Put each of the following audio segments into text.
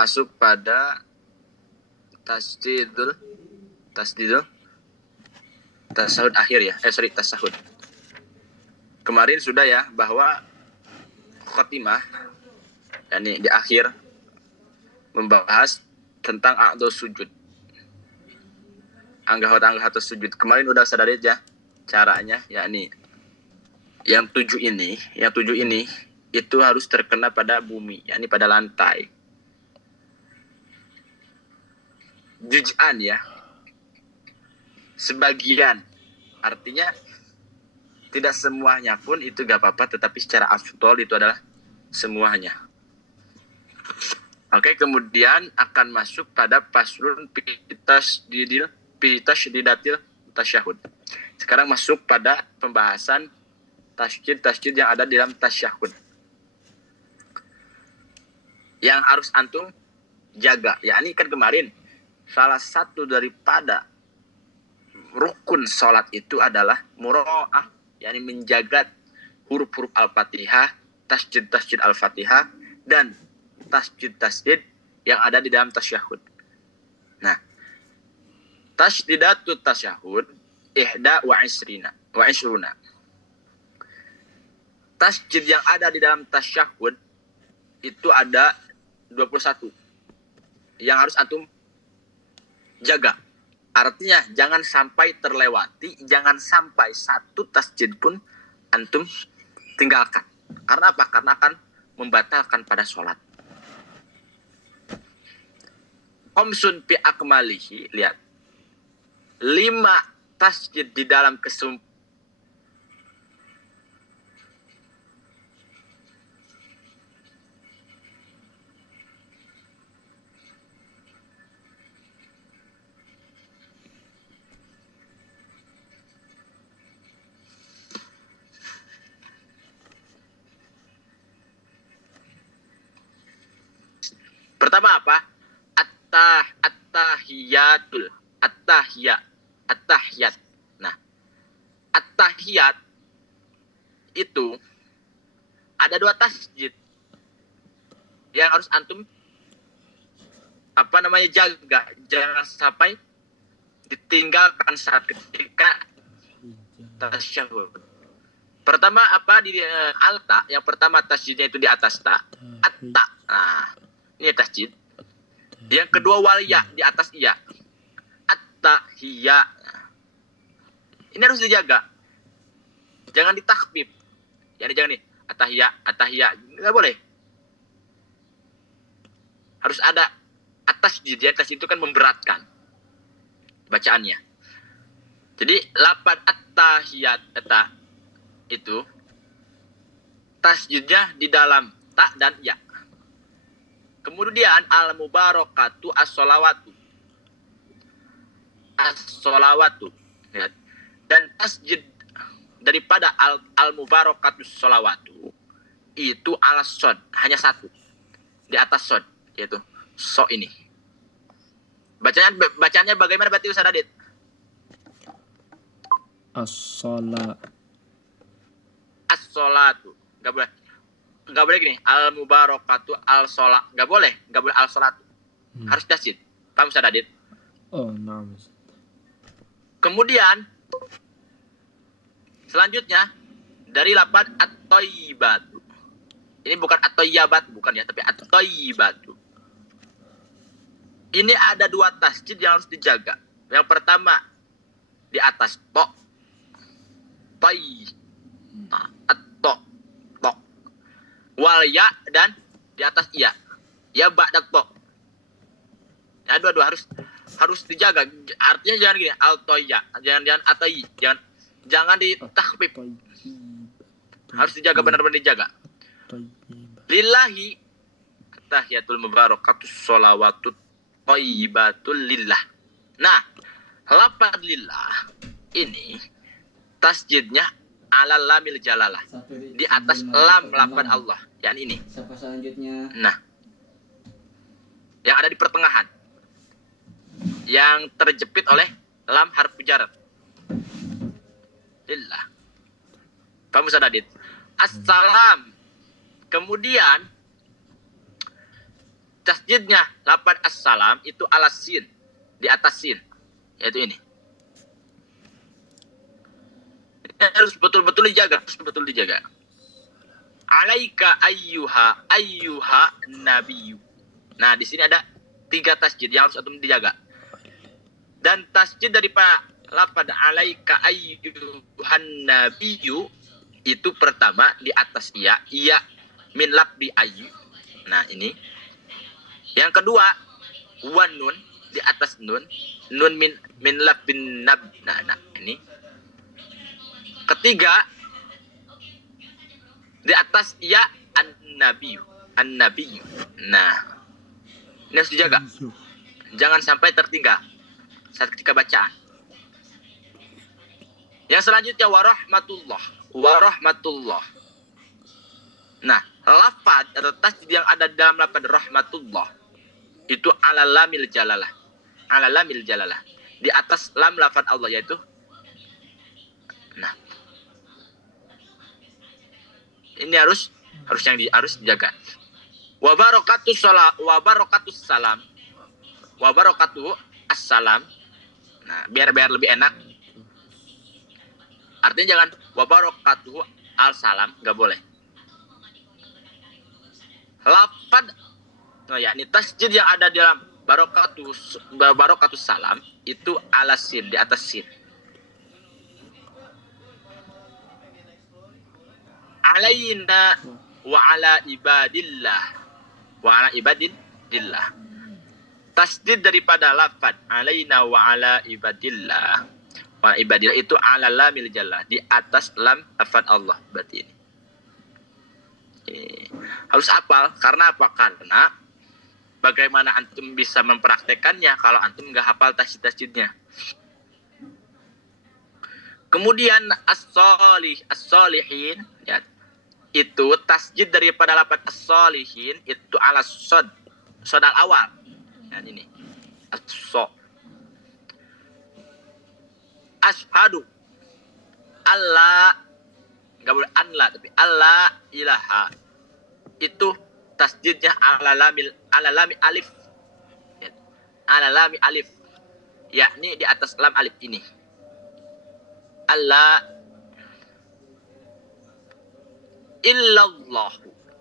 masuk pada tasdidul tasahud akhir ya. Tasahud. Kemarin sudah ya bahwa khotimah yakni di akhir membahas tentang a'dhu sujud. Anggota-anggota sujud. Kemarin udah sadar aja caranya, yakni yang tujuh ini itu harus terkena pada bumi, yakni pada lantai. Juz'an ya. Sebagian. Artinya tidak semuanya pun itu gak apa-apa, tetapi secara afdol itu adalah semuanya. Oke, kemudian akan masuk pada faslun tasdidatil tasyahud. Sekarang masuk pada pembahasan tasdid yang ada di dalam tasyahud. Yang harus antum jaga. Ya, ini kan kemarin salah satu daripada rukun sholat itu adalah mura'ah, yakni menjaga huruf-huruf Al-Fatihah, tasdid Al-Fatihah, dan tasdid yang ada di dalam tasyahud. Nah, tasdidatut tasyahud ihda wa isruna. Tasdid yang ada di dalam tasyahud itu ada 21 yang harus antum jaga. Artinya jangan sampai terlewati, jangan sampai satu tasdid pun antum tinggalkan. Karena apa? Karena akan membatalkan pada sholat. Qomsun fi akmalihi, lihat. 5 tasdid di dalam Pertama apa? At-tahiyat. Nah, at-tahiyat itu ada 2 tasdid yang harus antum jaga. Jangan sampai ditinggalkan saat ketika tasyahud. Pertama apa di alta? Yang pertama tasdidnya itu di atas ta. Atta. Nah, ini tasdid. Yang kedua wal ya di atas iya. At-tahiyya. Ini harus dijaga. Jangan ditakhfif. Jangan nih at-tahiyya. Enggak boleh. Harus ada at-tasdid. Di atas itu kan memberatkan bacaannya. Jadi lapan at-tahiyyat itu tasdidnya di dalam ta dan ya. Kemudian al-mubarakatu as-sholawatu. Lihat. Dan tasdid daripada al-mubarakatu as-sholawatu itu ala sod, hanya satu. Di atas sod, yaitu so ini. Bacaannya bagaimana berarti Ustaz Adit? As-sholatu. Enggak boleh gini, al-mubarakatu al-sholat. Enggak boleh al-sholatu. Harus tasdid. Paham Ustaz Adit? Oh, nah. Kemudian selanjutnya dari lapan at-thayyibatu. Ini bukan at-thayyibat, bukan ya, tapi at-thayyibatu. Ini ada 2 tasdid yang harus dijaga. Yang pertama di atas to. At-to. Wal ya dan di atas iya. Ya ba'da to. Ya, dua-dua harus dijaga. Artinya jangan gini, al-toya, jangan atai, jangan ditakhfif. Harus dijaga, benar-benar dijaga. Lillahi tahiyatul mubarakatus sholawatut thayyibatul lillah. Nah, lafaz lillah ini tasdidnya ala lamil jalalah. Di atas lam lafaz Allah. Yang ini. Siapa selanjutnya? Nah, yang ada di pertengahan. Yang terjepit oleh lam harf jar. Lillah. Paham Ustaz Adit? Assalam. Kemudian tasjidnya lafaz assalam itu ala sin, di atas sin, yaitu ini. Ini harus betul-betul dijaga, Alaika ayyuha nabiyyu. Nah, di sini ada 3 tasjid yang harus antum dijaga. Dan tasjid daripada lafaz alaika ayyuhan nabiyyu itu pertama di atas iya min labbi ayyu. Nah, ini. Yang kedua, wan nun di atas nun min labbin nab. Nah, ini. Ketiga, di atas ya an-nabiyyu. Nah, ini harus dijaga. Jangan sampai tertinggal saat ketika bacaan. Yang selanjutnya warahmatullah. Nah, lafaz atau tasjid yang ada dalam lafaz rahmatullah itu ala lamil jalalah. Di atas lam lafaz Allah, yaitu nah. Ini harus dijaga. Wa barakatus salam. Wa barakatuh assalam. Nah, biar lebih enak. Artinya jangan wa barakatuh al salam, enggak boleh. Lafaz ini tasjid yang ada dalam barakatus salam itu ala sin, di atas sin. Alaina wa ala ibadillah. Tasdid daripada lafaz alaina wa ala ibadillah. Wa ibadillah itu ala lamil jallah, di atas lam lafaz Allah berarti ini. Harus hafal. Karena apa? Karena bagaimana antum bisa mempraktekannya kalau antum enggak hafal tasdid-tasdidnya. Kemudian as-solihin, ya, itu tasjid daripada lafaz as-solihin itu ala sod al awal. Nah, ini ashhadu Allah, enggak boleh anla, tapi Allah ilaha. Itu tasjidnya ala lami alif. Ya. Ala lami alif. Yakni di atas lam alif ini. Allah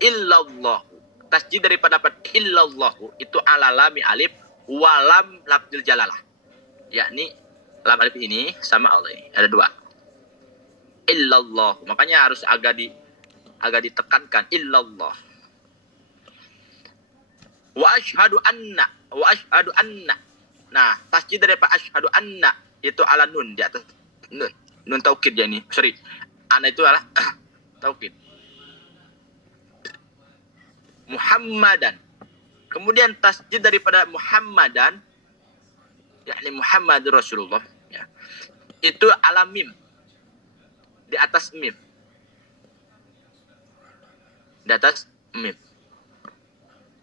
illallahu. Tasjid daripada illallahu itu ala lami alif walam labdil jalalah. Yakni lam alif ini sama Allah ini. Ada 2. Illallahu. Makanya harus agak ditekankan illallah. Wa asyhadu anna. Nah, tasjid daripada asyhadu anna itu ala nun, di atas nun taukid ya ini. Sorry. Ana itu adalah taukid. Muhammadan. Kemudian tasjid daripada Muhammadan, yakni Muhammad Rasulullah, ya. Itu ala mim. Di atas mim. Di atas mim.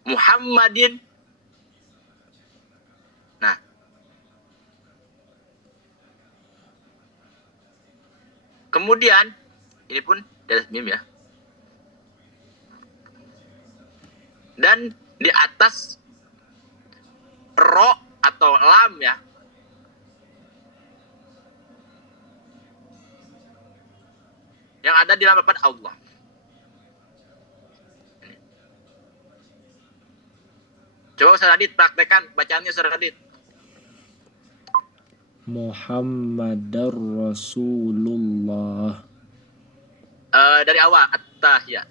Muhammadin. Nah. Kemudian ini pun di atas mim, ya. Dan di atas ro atau lam, ya. Yang ada di dalam lafaz Allah. Coba Ustaz Adit praktekkan bacaannya, Ustaz Adit. Muhammadar Rasulullah. Dari awal at-tahiyat.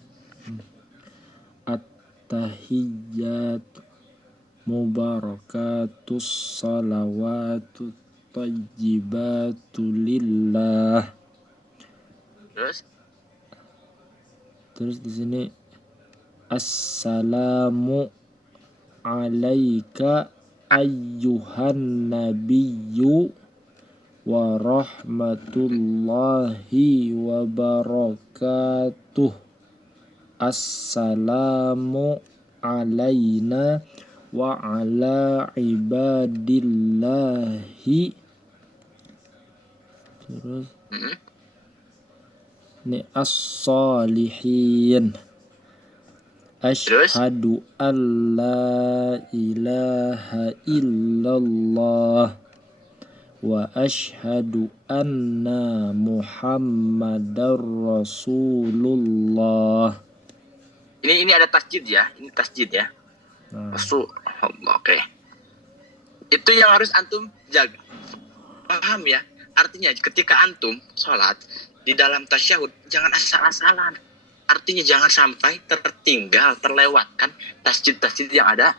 At-tahiyyat mubarakatus salawatu tayyibatu lillah. Terus di sini assalamu alaika ayyuhan nabiyyu wa rahmatullahi wa barakatuh. Assalamu alaina wa ala ibadillahi. Terus ini as-salihin. Asyhadu an la ilaha illallah wa asyhadu anna Muhammadar Rasulullah. Ini ada tasjid ya, ini tasjid ya. Nah, Rasulullah, oke. Itu yang harus antum jaga. Paham ya? Artinya ketika antum sholat di dalam tasyahud jangan asal-asalan. Artinya jangan sampai tertinggal, terlewatkan tasjid-tasjid yang ada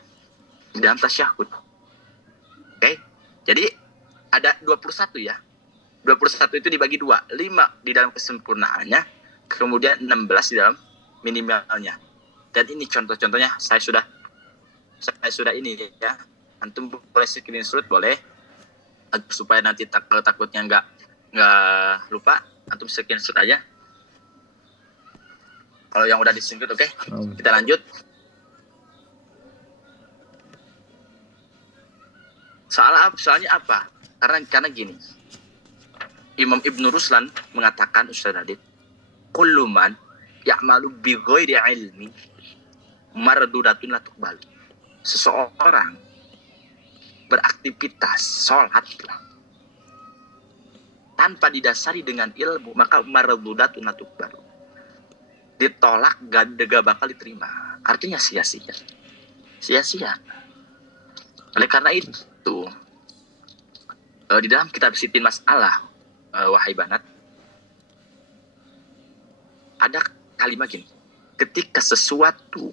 di dalam tasyahud. Oke? Jadi ada 21 ya. 21 itu dibagi 2. 5 di dalam kesempurnaannya, kemudian 16 di dalam minimalnya. Dan ini contoh-contohnya saya sudah ini ya. Antum boleh screenshot boleh supaya nanti takutnya nggak lupa, antum screenshot aja. Kalau yang udah di-screenshot oke. Kita lanjut. Soalnya apa? Karena gini. Imam Ibn Ruslan mengatakan, Ustaz Adit, kullu man ya'malu bi ghairi ilmi mardudatun la tuqbal. Seseorang beraktivitas sholat tanpa didasari dengan ilmu, maka mardudatun la tuqbal. Ditolak, gak bakal diterima. Artinya sia-sia. Sia-sia. Oleh karena itu, di dalam kitab Sitin Masalah, wahai banat, ada kalimat gini, ketika sesuatu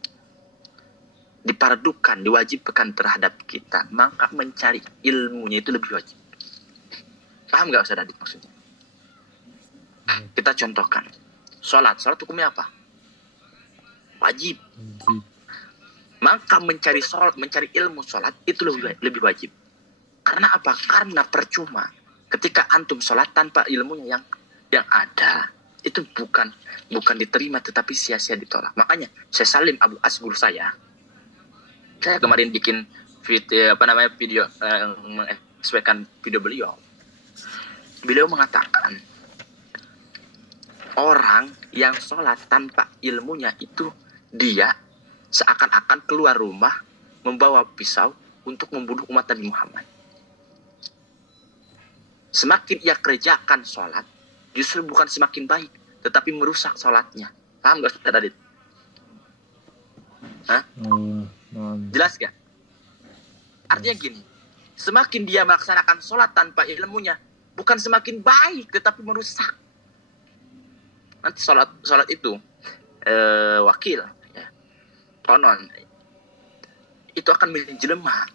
dipardukan, diwajibkan terhadap kita, maka mencari ilmunya itu lebih wajib. Paham gak Ustaz Adit maksudnya? Kita contohkan, sholat hukumnya apa? Wajib. Maka mencari ilmu sholat itu lebih wajib. Karena apa? Karena percuma ketika antum sholat tanpa ilmunya yang ada, itu bukan diterima, tetapi sia-sia ditolak. Makanya saya Salim Abu As, guru saya kemarin bikin video mengekspresikan video beliau. Beliau mengatakan orang yang sholat tanpa ilmunya itu dia seakan-akan keluar rumah membawa pisau untuk membunuh umat Nabi Muhammad. Semakin ia kerjakan sholat, justru bukan semakin baik, tetapi merusak sholatnya. Paham gak Ustaz Adit? Hah? Jelas gak? Artinya gini, semakin dia melaksanakan sholat tanpa ilmunya, bukan semakin baik, tetapi merusak. Nanti sholat itu wakil, ya, konon, itu akan menjelma,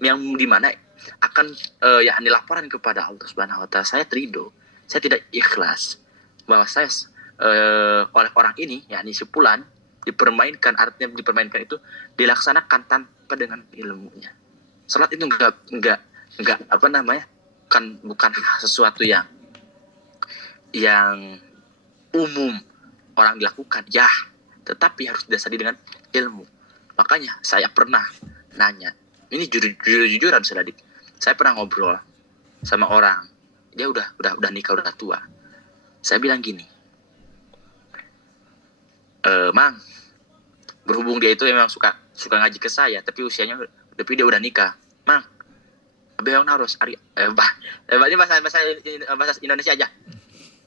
yang dimana akan yakni laporan kepada Allah Subhanahu wa taala, saya terido, saya tidak ikhlas bahwa saya oleh orang ini, yakni si Fulan, dipermainkan. Artinya dipermainkan itu dilaksanakan tanpa dengan ilmunya. Salat itu enggak apa namanya? Bukan sesuatu yang umum orang dilakukan, ya, tetapi harus didasari dengan ilmu. Makanya saya pernah nanya, ini jujur-jujuran Sadadit. Saya pernah ngobrol sama orang, dia udah nikah, udah tua. Saya bilang gini, Mang, berhubung dia itu memang suka ngaji ke saya, tapi dia udah nikah. Mang, abang harus ini bahasa Indonesia aja.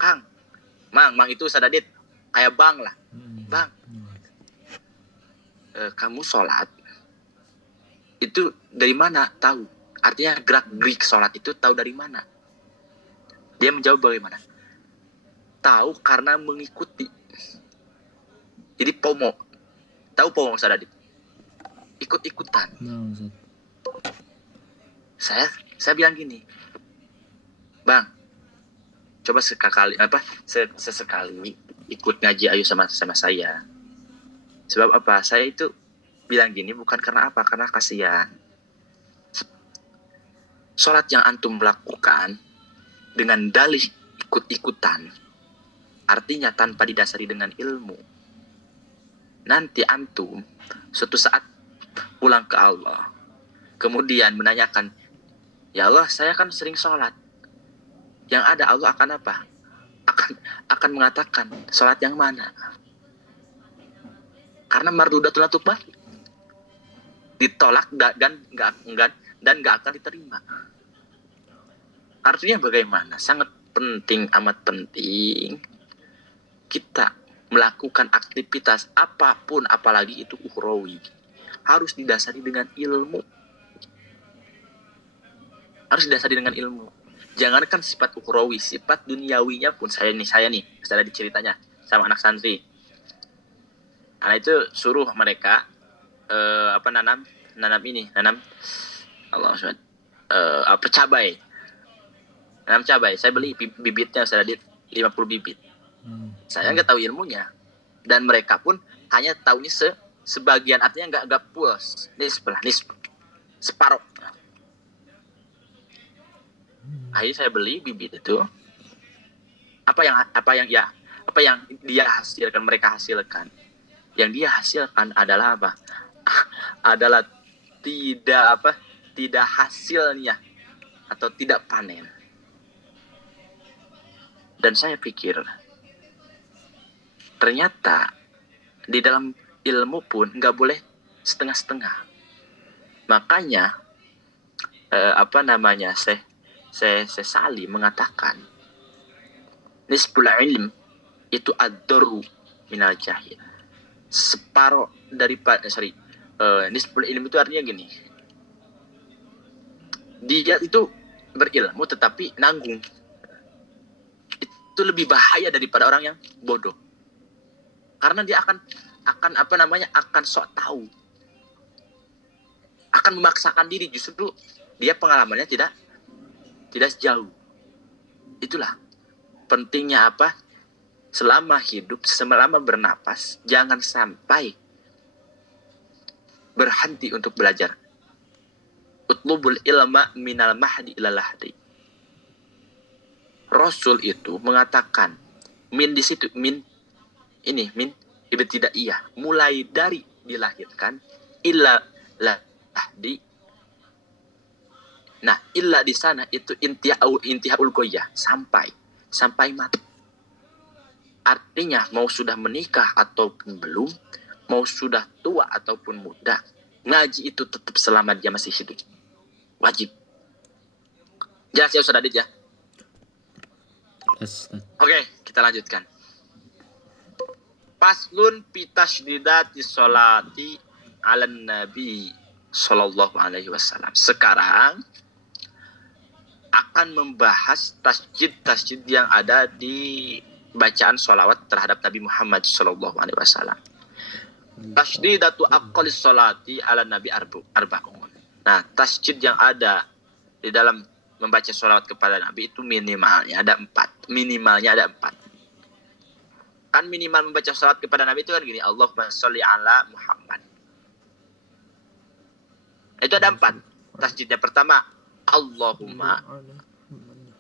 Kang, Mang itu Sadadit kayak Bang lah. Bang, kamu sholat itu dari mana tahu? Artinya gerak-gerik sholat itu tahu dari mana? Dia menjawab bagaimana? Tahu karena mengikuti. Jadi FOMO. Tahu FOMO Ustaz Adit? Ikut-ikutan. Saya bilang gini, Bang, coba sesekali ikut ngaji ayo sama saya. Sebab apa? Saya itu bilang gini bukan karena apa? Karena kasihan. Sholat yang antum lakukan dengan dalih ikut-ikutan, artinya tanpa didasari dengan ilmu, nanti antum suatu saat pulang ke Allah, kemudian menanyakan, ya Allah, saya kan sering sholat. Yang ada Allah akan apa? Akan mengatakan, sholat yang mana? Karena mardudatun la tuqbal. Ditolak dan nggak akan diterima. Artinya bagaimana? Sangat penting, amat penting kita melakukan aktivitas apapun, apalagi itu ukhrawi, harus didasari dengan ilmu. Harus didasari dengan ilmu. Jangankan sifat ukhrawi, sifat duniawinya pun saya nih, ada di ceritanya sama anak santri. Nah itu suruh mereka nanam Allah cabai. Nanam cabai. Saya beli bibitnya sudah di 50 bibit. Saya nggak tahu ilmunya. Dan mereka pun hanya tahunya sebagian, artinya nggak puas. Nisbah. Separuh. Akhirnya saya beli bibit itu. Apa yang dia hasilkan, mereka hasilkan. Yang dia hasilkan adalah apa? Adalah tidak hasilnya atau tidak panen. Dan saya pikir ternyata di dalam ilmu pun nggak boleh setengah-setengah. Makanya Syekh Sali mengatakan nisbul ilm itu ad-darru minal jahil. Separuh daripada nisbul ilm itu artinya gini. Dia itu berilmu tetapi nanggung. Itu lebih bahaya daripada orang yang bodoh. Karena dia akan sok tahu. Akan memaksakan diri, justru dia pengalamannya tidak sejauh. Itulah pentingnya selama hidup, selama bernapas, jangan sampai berhenti untuk belajar. Utlubul ilma minal mahdi ilal lahdi. Rasul itu mengatakan min di situ, min ibtidaiyah, mulai dari dilahirkan illa lahdi. Nah, illa di sana itu intihaul goyah, sampai mati. Artinya mau sudah menikah ataupun belum, mau sudah tua ataupun muda, ngaji itu tetap selama dia masih hidup. Wajib. Jelas ya Ustaz Adit ya? Oke, kita lanjutkan. Paslun pitasydidati sholati ala nabi sallallahu alaihi wasallam. Sekarang akan membahas tasjid yang ada di bacaan sholawat terhadap Nabi Muhammad sallallahu alaihi wasallam. Tasydidatu aqallis sholati ala nabi arba'un. Nah, tasjid yang ada di dalam membaca sholawat kepada Nabi itu minimalnya ada 4. Minimalnya ada 4. Kan minimal membaca sholawat kepada Nabi itu kan gini, Allahumma sholli ala Muhammad. Itu ada 4. Tasjidnya pertama, Allahumma.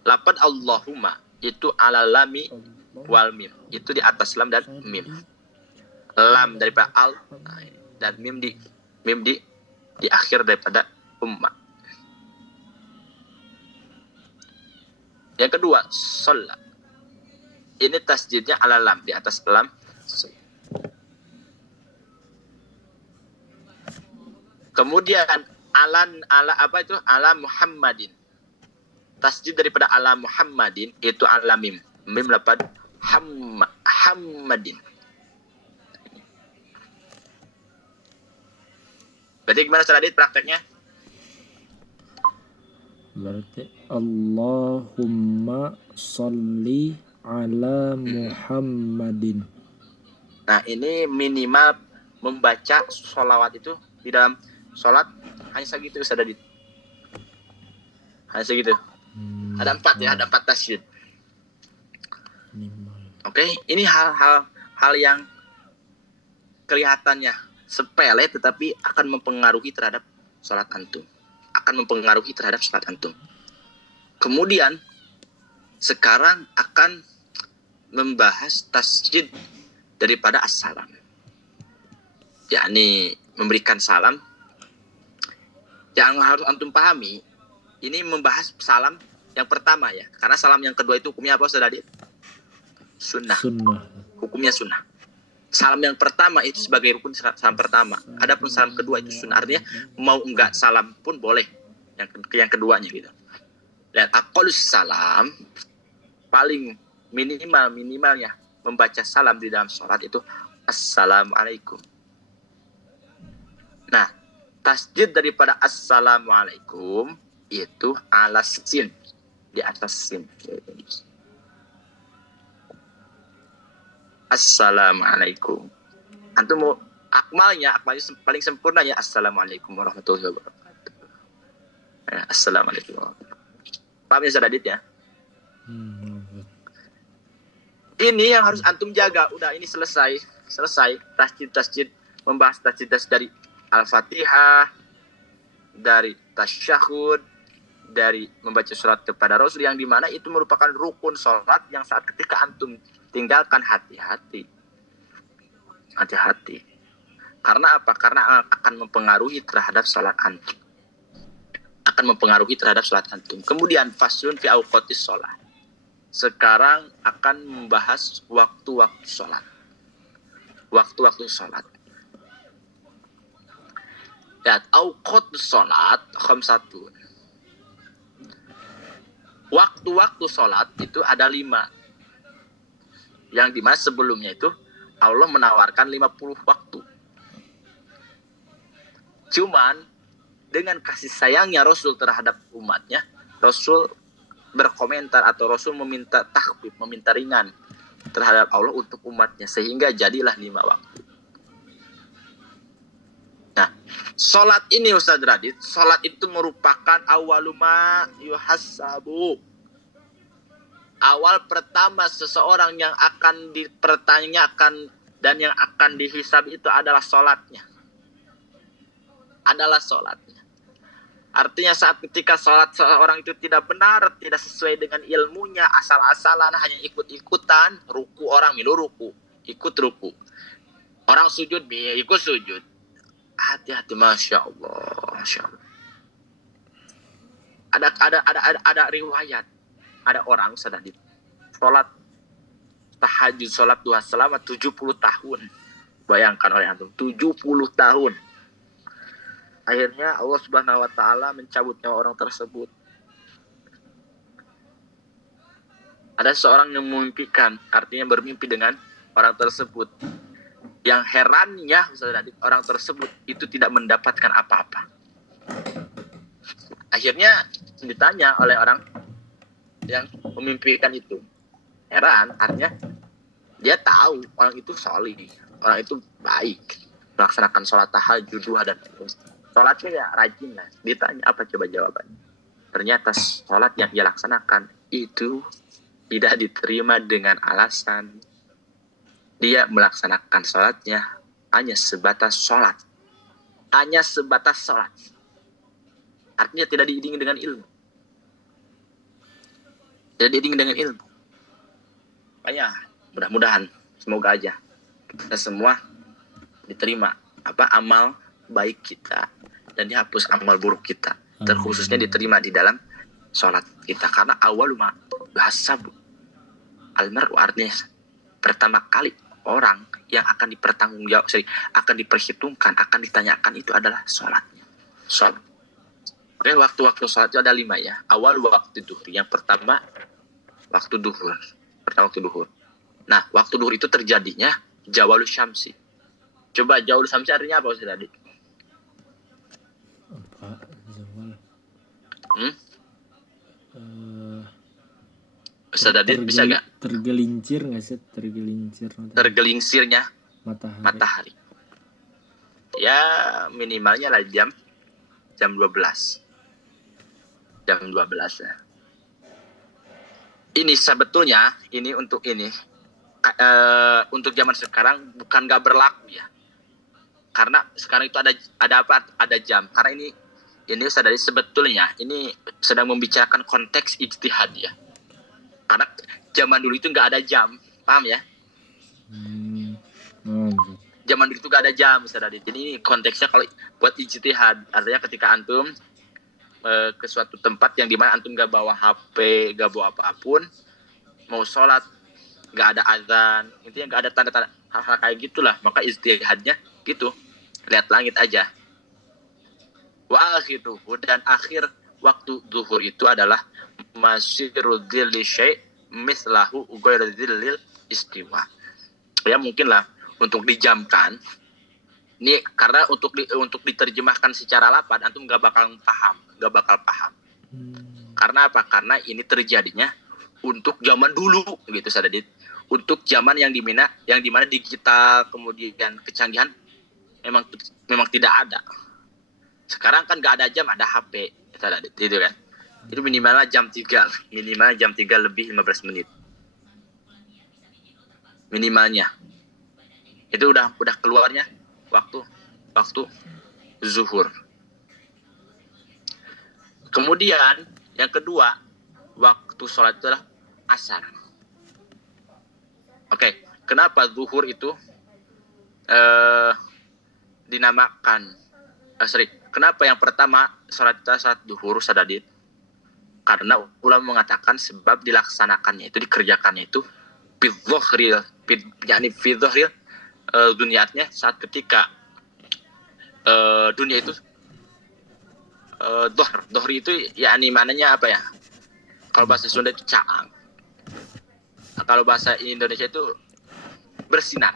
Lapan Allahumma itu ala lami wal mim. Itu di atas lam dan mim. Lam daripada al dan mim di akhir daripada umma. Yang kedua, sholat. Ini tasjidnya ala lam, di atas lam. Kemudian ala Muhammadin. Tasjid daripada ala Muhammadin itu ala mim. Mim lapad Hammadin. Berarti gimana Ustaz Adit prakteknya? Berarti Allahumma sholli ala Muhammadin. Nah, ini minimal membaca sholawat itu di dalam sholat hanya segitu Ustaz Adit. Hanya segitu. Ada 4 ya, ada 4 tasjid. Oke, ini hal yang kelihatannya sepele tetapi akan mempengaruhi terhadap sholat antum. Kemudian sekarang akan membahas tasjid daripada as-salam. Yakni memberikan salam. Yang harus antum pahami, ini membahas salam yang pertama ya. Karena salam yang kedua itu hukumnya apa Ustaz Adit? Sunnah. Hukumnya sunnah. Salam yang pertama itu sebagai rukun salam pertama. Adapun salam kedua itu sunnah. Artinya mau enggak salam pun boleh. Yang keduanya gitu. Lihat, aqallus salam paling minimalnya membaca salam di dalam sholat itu assalamualaikum. Nah, tasdid daripada assalamualaikum itu ala sin, di atas sin. Assalamualaikum. Antum mau akmalnya paling sempurna ya assalamualaikum warahmatullahi wabarakatuh. Ya, assalamualaikum warahmatullahi wabarakatuh. Paham ya Sadadit ya? Ini yang harus antum jaga. Udah ini selesai tasjid membahas tasjid dari Al-Fatihah, dari tasyahud, dari membaca surat kepada Rasul yang dimana itu merupakan rukun sholat yang saat ketika antum tinggalkan hati-hati. Karena apa? Karena akan mempengaruhi terhadap sholat antum. Kemudian faslun fi awqatis sholat. Sekarang akan membahas waktu-waktu sholat. Lihat, awqatus sholat khamsatun. Waktu-waktu sholat itu ada 5. Yang dimana sebelumnya itu Allah menawarkan 50 waktu. Cuman dengan kasih sayangnya Rasul terhadap umatnya, Rasul berkomentar atau Rasul meminta takhfif, meminta ringan terhadap Allah untuk umatnya, sehingga jadilah 5 waktu. Nah, sholat ini Ustaz Radit, sholat itu merupakan awaluma yuhasabu. Awal pertama seseorang yang akan dipertanyakan dan yang akan dihisab itu adalah sholatnya. Artinya saat ketika sholat seorang itu tidak benar, tidak sesuai dengan ilmunya, asal-asalan, hanya ikut-ikutan, ruku orang milu ruku, ikut ruku. Orang sujud, ikut sujud. Hati-hati, Masya Allah. Ada riwayat. Ada orang sedang di sholat tahajud, sholat duha selama 70 tahun. Bayangkan oleh antum, 70 tahun. Akhirnya Allah Subhanahu wa taala mencabut nyawa orang tersebut. Ada seorang yang memimpikan, artinya bermimpi dengan orang tersebut. Yang herannya, orang tersebut itu tidak mendapatkan apa-apa. Akhirnya ditanya oleh orang yang memimpikan itu. Heran, artinya dia tahu orang itu solih, orang itu baik, melaksanakan sholat tahajud, duha dan itu. Sholatnya ya rajin lah. Ditanya apa coba jawabannya? Ternyata sholat yang dia laksanakan itu tidak diterima dengan alasan dia melaksanakan sholatnya hanya sebatas sholat. Artinya tidak diiringi dengan ilmu. Makanya mudah-mudahan semoga aja kita semua diterima amal baik kita dan dihapus amal buruk kita. Terkhususnya diterima di dalam sholat kita. Karena awaluma hasabu almaru, artinya pertama kali orang yang akan akan diperhitungkan, akan ditanyakan itu adalah sholatnya. Sholat. Oke, waktu-waktu sholat itu ada 5 ya. Awal waktu duhur. Yang pertama waktu duhur. Nah, waktu duhur itu terjadinya zawalus syamsi. Coba zawalus syamsi artinya apa Ustaz tadi? Apa zawal? Ustaz Adit bisa nggak? Tergelincir nggak sih? Tergelincirnya matahari. Ya minimalnya lah jam 12. Jam 12 ya. Ini sebetulnya untuk zaman sekarang bukan nggak berlaku ya. Karena sekarang itu ada jam. Karena ini Ustaz dari sebetulnya ini sedang membicarakan konteks ijtihad ya. Karena zaman dulu itu nggak ada jam, paham ya? Zaman dulu itu nggak ada jam Ustaz dari. Jadi ini konteksnya kalau buat ijtihad, artinya ketika antum ke suatu tempat yang dimana antum gak bawa HP, gak bawa apapun, mau sholat, gak ada azan, intinya gak ada tanda-tanda, hal-hal kayak gitulah. Maka ijtihadnya gitu, lihat langit aja. Wa akhiruhu, dan akhir waktu zuhur itu adalah masyiru dhilli syai' mislahu ghairu dhillil istiwa. Ya mungkin lah untuk dijamkan. Ini karena untuk diterjemahkan secara lafaz antum gak bakal paham. Karena apa? Karena ini terjadinya untuk zaman dulu gitu Sadadit. Untuk zaman yang dimana digital kemudian kecanggihan memang tidak ada. Sekarang kan gak ada jam, ada HP Sadadit, gitu kan. Itu minimalnya jam 3 lebih 15 menit. Minimalnya. Itu udah keluarnya waktu zuhur. Kemudian yang kedua, waktu sholat itu adalah asar. Oke, kenapa zuhur itu dinamakan kenapa yang pertama sholat itu sholat zuhur Sadadit? Karena ulama mengatakan sebab dilaksanakannya itu, dikerjakannya itu fi dzohril duniatnya saat ketika dunia itu dohri itu yakni mananya apa ya? Kalau bahasa Sunda itu caang. Nah, kalau bahasa Indonesia itu bersinar.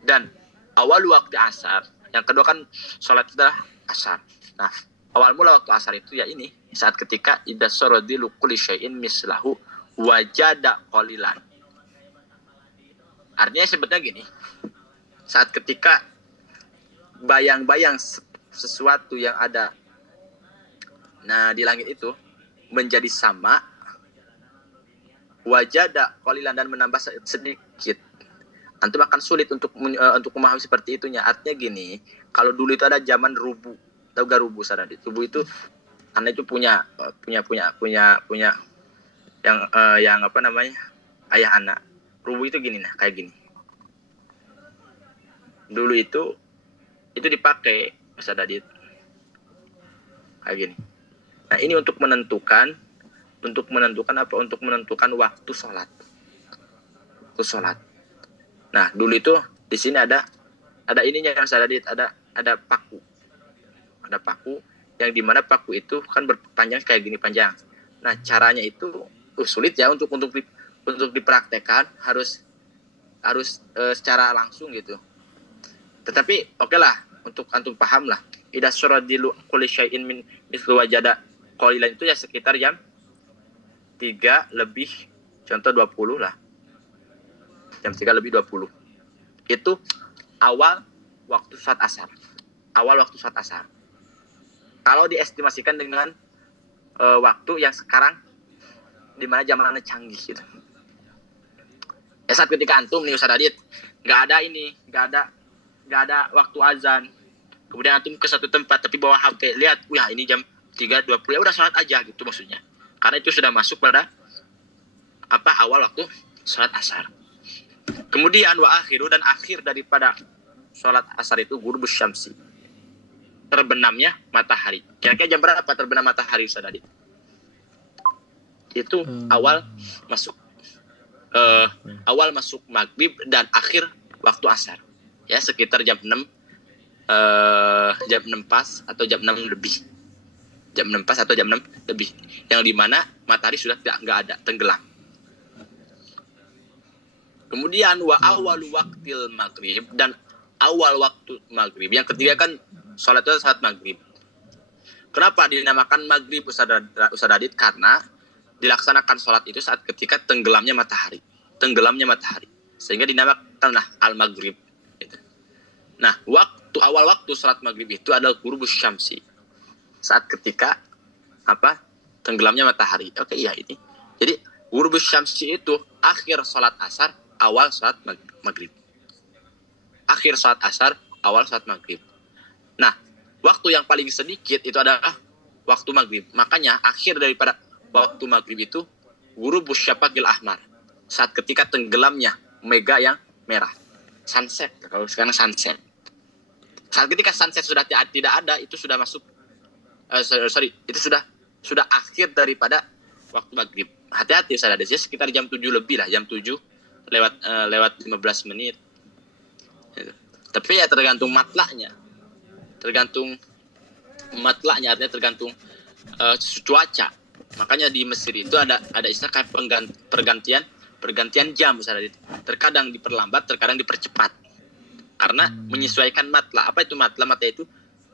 Dan awal waktu asar, yang kedua kan sholat itu adalah asar. Nah, awal mula waktu asar itu ya ini, saat ketika idza saradilu kulli syai'in mislahu wajada qalilan. Artinya sebetulnya gini, saat ketika bayang-bayang sesuatu yang ada di langit itu menjadi sama, wajada qalilan, dan menambah sedikit, antum akan sulit untuk memahami seperti itunya. Artinya gini, kalau dulu itu ada zaman rubu, tahu gak rubu Sadadit? Rubu itu karena itu punya yang apa namanya, ayah anak. Rubu itu gini, nah kayak gini. Dulu itu dipakai Sadadit kayak gini. Nah ini untuk menentukan apa? Untuk menentukan waktu sholat. Nah dulu itu di sini ada ininya yang Sadadit, ada paku. Ada paku yang dimana paku itu kan berpanjang kayak gini panjang. Nah caranya itu sulit ya untuk dipraktekkan, harus secara langsung gitu. Tetapi oke lah, untuk antum paham lah. Idza suradilu kulli syai'in min mislu wajada qalilan itu ya sekitar jam 3 lebih contoh 20 lah. Jam 3 lebih 20. Itu awal waktu sholat asar. Kalau diestimasikan dengan waktu yang sekarang di mana zamannya canggih gitu. Ya saat ketika antum nih Ustaz Adit, enggak ada waktu azan. Kemudian antum ke satu tempat tapi bawa HP, lihat, wah ini jam 3.20, ya udah sholat aja gitu maksudnya. Karena itu sudah masuk pada awal waktu sholat asar. Kemudian wa akhiru, dan akhir daripada sholat asar itu ghurubus syamsi, terbenamnya matahari. Kira-kira jam berapa terbenam matahari Ustaz Adit? Itu awal masuk maghrib dan akhir waktu asar. Ya sekitar jam 6 pas atau jam 6 lebih. Yang dimana matahari sudah nggak ada, tenggelam. Kemudian wa awalu waktil maghrib, dan awal waktu maghrib. Yang ketiga kan sholat itu saat maghrib. Kenapa dinamakan maghrib Ustaz Adit? Karena dilaksanakan sholat itu saat ketika tenggelamnya matahari, sehingga dinamakanlah al-maghrib. Nah, awal waktu sholat maghrib itu adalah ghurubus syamsi, saat ketika tenggelamnya matahari. Oke, iya ini. Jadi ghurubus syamsi itu akhir sholat asar, awal sholat maghrib. Akhir sholat asar, awal sholat maghrib. Nah, waktu yang paling sedikit itu adalah waktu maghrib. Makanya akhir daripada waktu maghrib itu ghurubus syafaqil ahmar, saat ketika tenggelamnya mega yang merah. Sunset, kalau sekarang sunset. Saat ketika sunset sudah tidak ada, itu sudah masuk itu sudah akhir daripada waktu maghrib. Hati-hati Ustaz, sekitar jam 7 lebih lah, jam 7 lewat 15 menit. Gitu. Tapi ya tergantung matlaknya. Artinya tergantung cuaca. Makanya di Mesir itu ada istilah kayak pergantian jam misalnya. Terkadang diperlambat, terkadang dipercepat. Karena menyesuaikan matla. Apa itu matla? Matla itu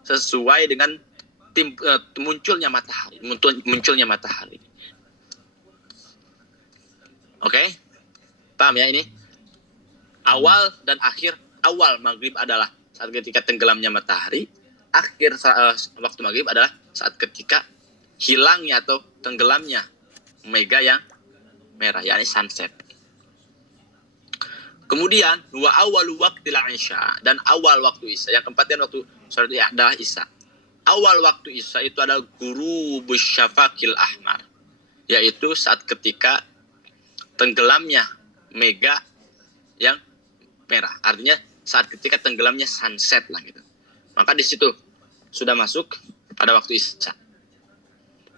sesuai dengan munculnya matahari. Oke? Paham ya ini? Awal dan akhir. Awal maghrib adalah saat ketika tenggelamnya matahari. Akhir waktu maghrib adalah saat ketika hilangnya atau tenggelamnya mega yang merah, yakni sunset. Kemudian wa awal waqtil isya, dan awal waktu isya. Yang keempat waktu salat adalah isya. Awal waktu isya itu adalah ghurubus syafaqil ahmar, yaitu saat ketika tenggelamnya mega yang merah. Artinya saat ketika tenggelamnya sunset lah gitu. Maka di situ sudah masuk pada waktu isya.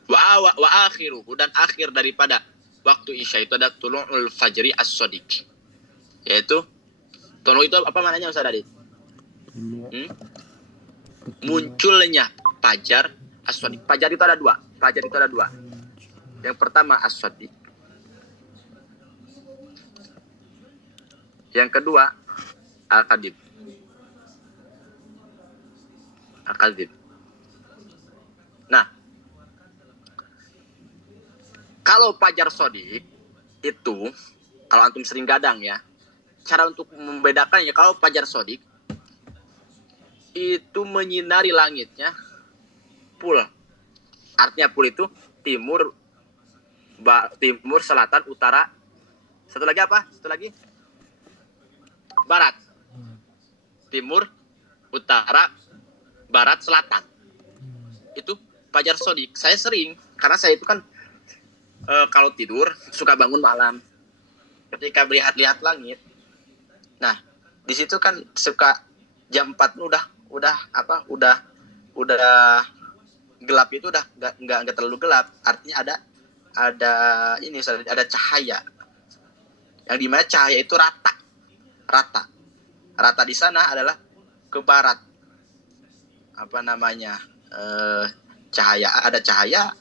Wa akhiruhu, dan akhir daripada waktu isya itu ada tulu'ul fajri as-shadiq. Yaitu tulu itu apa maknanya Ustaz Adit? Munculnya fajar as-shadiq. Fajar itu ada dua. Yang pertama as-shadiq. Yang kedua al-kadib. Nah, kalau fajar shadiq itu, kalau antum sering gadang ya, cara untuk membedakannya, kalau fajar shadiq itu menyinari langitnya full. Artinya full itu timur, selatan, utara. Satu lagi apa? Barat. Timur, utara, barat, selatan. Itu fajar shadiq. Saya sering, karena saya itu kan kalau tidur suka bangun malam. Ketika melihat langit. Nah, di situ kan suka jam 4 udah gelap, itu udah enggak terlalu gelap. Artinya ada cahaya. Yang dimana cahaya itu rata di sana adalah ke barat. Ada cahaya,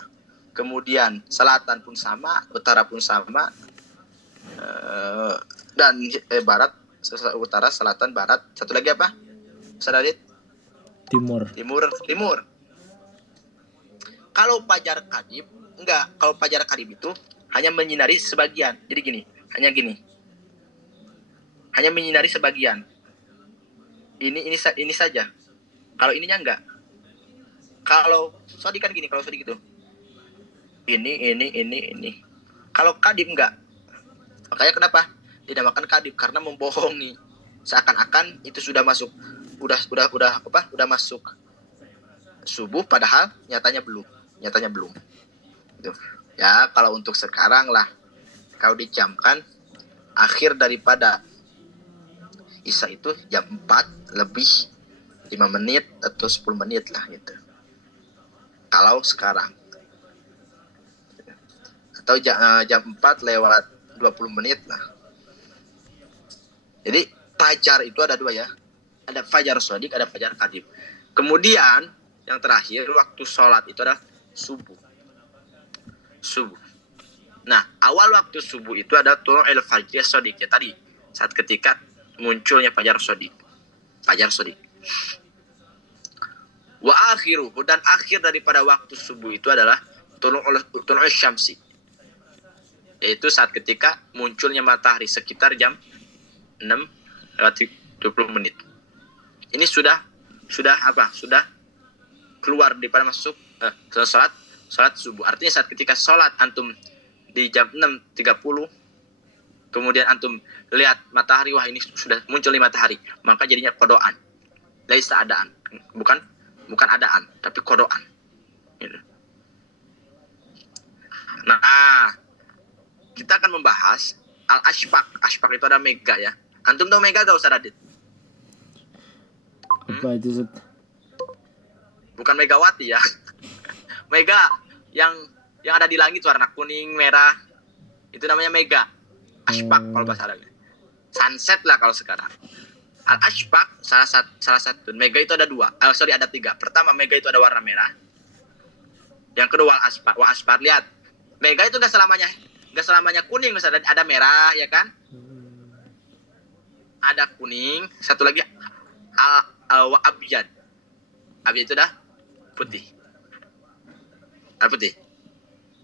kemudian selatan pun sama, utara pun sama, dan barat, utara, selatan, barat. Satu lagi apa? Sadadit? Timur. Kalau fajar kadib enggak. Kalau fajar kadib itu hanya menyinari sebagian. Jadi hanya menyinari sebagian. Ini saja. Kalau ininya enggak. Kalau shadiq kan gini, kalau shadiq itu ini. Kalau kadib enggak. Makanya kenapa dinamakan kadib? Karena membohongi. Seakan-akan itu sudah masuk, udah masuk subuh, padahal nyatanya belum. Gitu. Ya, kalau untuk sekarang lah, kalau dijamkan akhir daripada isya itu jam 4 lebih 5 menit atau 10 menit lah gitu. Kalau sekarang. Atau jam 4 lewat 20 menit lah. Jadi fajar itu ada dua ya. Ada fajar shadiq, ada fajar kadib. Kemudian yang terakhir waktu sholat itu adalah subuh. Nah, awal waktu subuh itu ada tulu'ul fajri shadiq ya tadi. Saat ketika munculnya fajar shadiq. Wa akhiruhu, dan akhir daripada waktu subuh itu adalah tulu'ul syamsi. Yaitu saat ketika munculnya matahari sekitar jam 6 lewat 20 menit. Ini sudah keluar daripada masuk salat subuh. Artinya saat ketika salat antum di jam 6.30, kemudian antum lihat matahari, wah ini sudah muncul nih matahari, maka jadinya kodoan. Laisa adaan. Bukan adaan, tapi kodoan. Gitu. Nah, kita akan membahas al-ashfaq. Ashfaq itu ada mega ya. Antum tahu mega gak Ustaz Adit? Apa itu Ustaz? Bukan Megawati ya. Mega yang ada di langit warna kuning, merah. Itu namanya mega. Ashfaq kalau bahasa Arabnya. sunset lah kalau sekarang. Al-ashfaq salah satu. Mega itu ada dua. Ada tiga. Pertama, mega itu ada warna merah. Yang kedua, al-asfar. Lihat, mega itu nggak selamanya kuning. Misalnya ada merah, ya kan? Ada kuning. Satu lagi wa abyad. Abyad itu dah putih. Putih.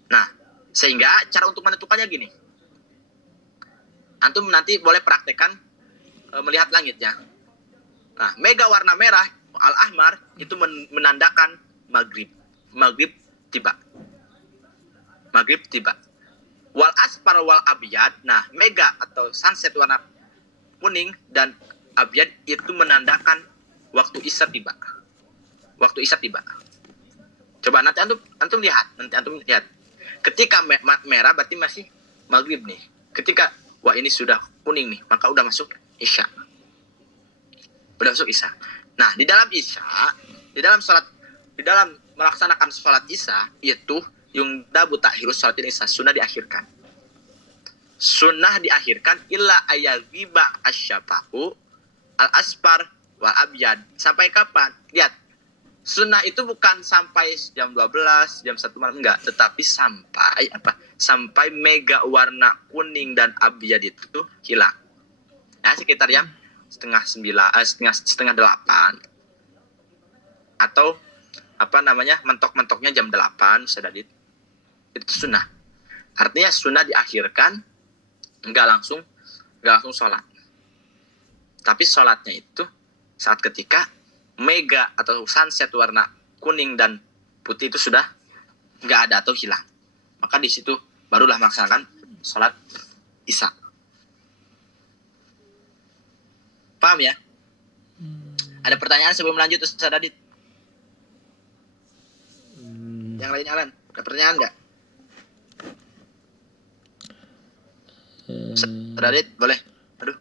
Nah, sehingga cara untuk menentukannya gini. Antum nanti boleh praktekkan melihat langitnya. Nah, mega warna merah, al-ahmar, itu menandakan maghrib. Maghrib tiba. Maghrib tiba. Wal asfar wal abyad. Nah, mega atau sunset warna kuning dan abyad itu menandakan waktu isya tiba. Waktu isya tiba. Coba nanti antum lihat. Ketika merah berarti masih maghrib nih. Ketika wah ini sudah kuning nih, maka udah masuk isya. Udah masuk isya. Nah, di dalam melaksanakan sholat isya itu yungdabu ta'khirus sholatil isya, sunnah diakhirkan. Sunnah diakhirkan illa ayaghiba asyafahu al-asfar wal abyad. Sampai kapan? Lihat. Sunnah itu bukan sampai jam 12, jam 1 malam, enggak, tetapi sampai apa? Sampai mega warna kuning dan abyad itu hilang. Ya, sekitar jam setengah 8. Atau mentok-mentoknya jam 8 sudah itu sunnah. Artinya sunnah diakhirkan enggak langsung sholat. Tapi sholatnya itu saat ketika mega atau sunset warna kuning dan putih itu sudah enggak ada atau hilang. Maka di situ barulah melaksanakan sholat isya. Paham ya? Ada pertanyaan sebelum lanjut Ustaz Adit? Yang lainnya Alan, ada pertanyaan enggak? Ustaz Adit, boleh? Aduh.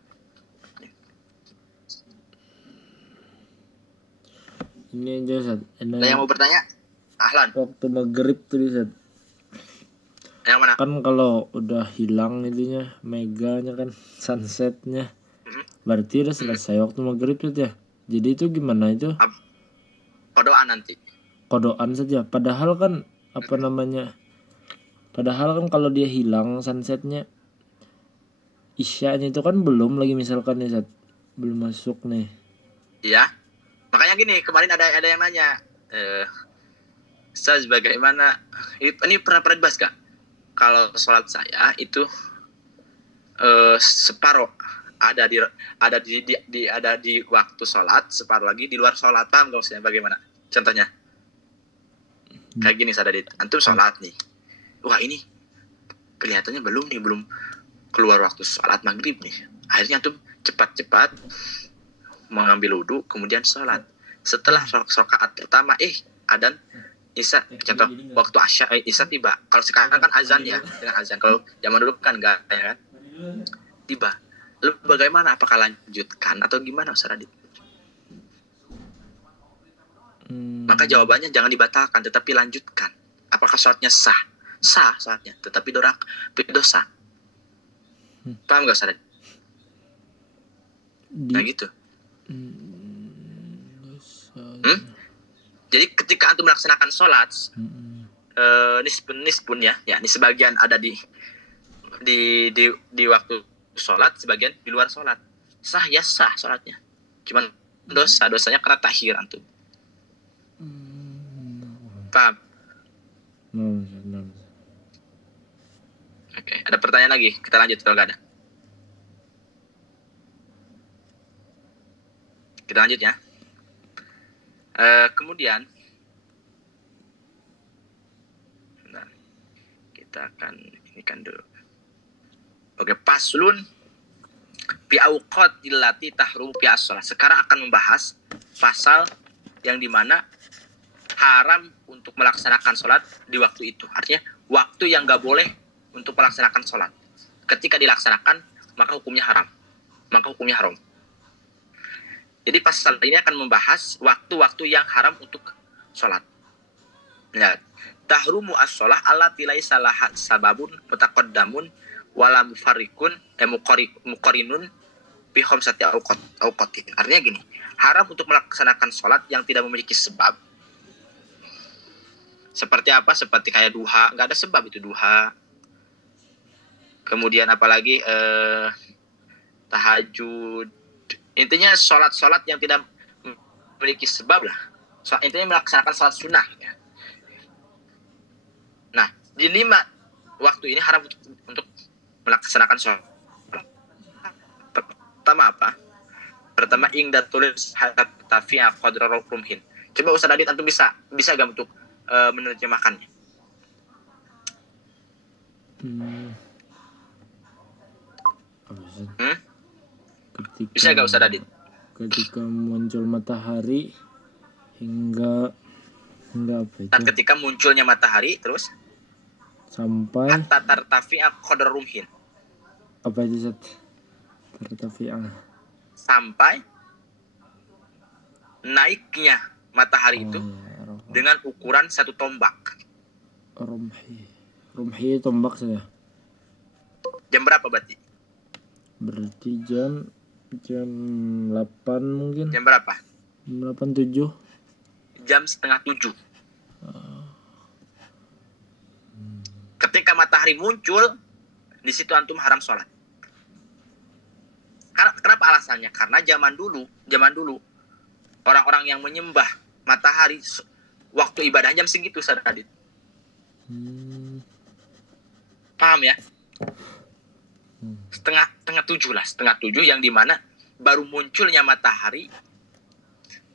Ini aja Ustaz. Ada yang mau bertanya? Ahlan. Waktu maghrib tuh Ustaz. Yang mana? Kan kalau udah hilang itunya, meganya kan, sunsetnya, berarti udah selesai waktu maghrib tuh ya. Jadi itu gimana itu? Kodoan nanti. Kodoan saja. Padahal kan Padahal kan kalau dia hilang sunsetnya, isyanya itu kan belum lagi misalkan ya, belum masuk nih. Iya. Makanya gini, kemarin ada yang nanya, Ustaz bagaimana? Ini pernah dibahas gak? Kalau sholat saya itu separuh ada di waktu sholat, separuh lagi di luar sholat. Paham gak maksudnya bagaimana? Contohnya kayak gini Sadadit, antum sholat nih, wah ini kelihatannya belum keluar waktu sholat maghrib nih. Akhirnya antum cepat-cepat mengambil wudhu, kemudian sholat. Setelah rakaat pertama, adzan isya, contoh waktu isya tiba. Kalau sekarang kan azan ya, dengan azan. Kalau zaman dulu kan enggak, ya kan? Tiba. Lalu bagaimana? Apakah lanjutkan atau gimana Ustaz Adit? Maka jawabannya jangan dibatalkan, tetapi lanjutkan. Apakah sholatnya sah? Sah sholatnya, tetapi dosa. Paham gak Ustaz Adit? Nah gitu. Jadi ketika antum melaksanakan sholat, nispun ya, ini sebagian ada di waktu sholat, sebagian di luar sholat. Sah ya sah sholatnya. Cuman dosanya karena takhir antum. Paham? Oke, ada pertanyaan lagi? Kita lanjut kalau nggak ada. Kita lanjut ya. Kemudian kita akan inikan dulu. Oke, paslun fi auqat illati tahrum fi as-shalah. Sekarang akan membahas pasal yang dimana haram untuk melaksanakan sholat di waktu itu. Artinya waktu yang nggak boleh untuk melaksanakan sholat. Ketika dilaksanakan maka hukumnya haram. Jadi pasal ini akan membahas waktu-waktu yang haram untuk sholat. Ya, tahrumu as-sholah allati laisa laha sababun mutaqaddamun wala mufarriqun muqarinun fi khamsati awqatin. Artinya gini, haram untuk melaksanakan sholat yang tidak memiliki sebab. Seperti apa? Seperti kayak duha, nggak ada sebab itu duha. Kemudian apalagi tahajud. Intinya sholat-sholat yang tidak memiliki sebab lah. Intinya melaksanakan sholat sunnah. Ya. Nah, di 5 waktu ini haram untuk melaksanakan sholat. Pertama apa? Pertama ingda tulis hadat tafi'a qadra rumhin. Coba Ustaz Adit antum bisa gak untuk menerjemahkannya? Bisa gak Ustaz Adit? Ketika muncul matahari hingga apa itu? Dan ketika munculnya matahari terus Sampai hatta tartafi'a qadra rumhin. apa itu Zat? Tartafi'a. Sampai naiknya matahari itu dengan ukuran 1 tombak. Rumhi tombak saya. Jam berapa berarti? Berarti jam 8 mungkin. Jam berapa? 8.7. Jam 6:30. Ketika matahari muncul, di situ antum haram sholat. Kenapa alasannya? Karena zaman dulu orang-orang yang menyembah matahari waktu ibadah jam segitu, Ustaz Adit. Paham ya? Setengah 7 lah, setengah 7 yang dimana baru munculnya matahari.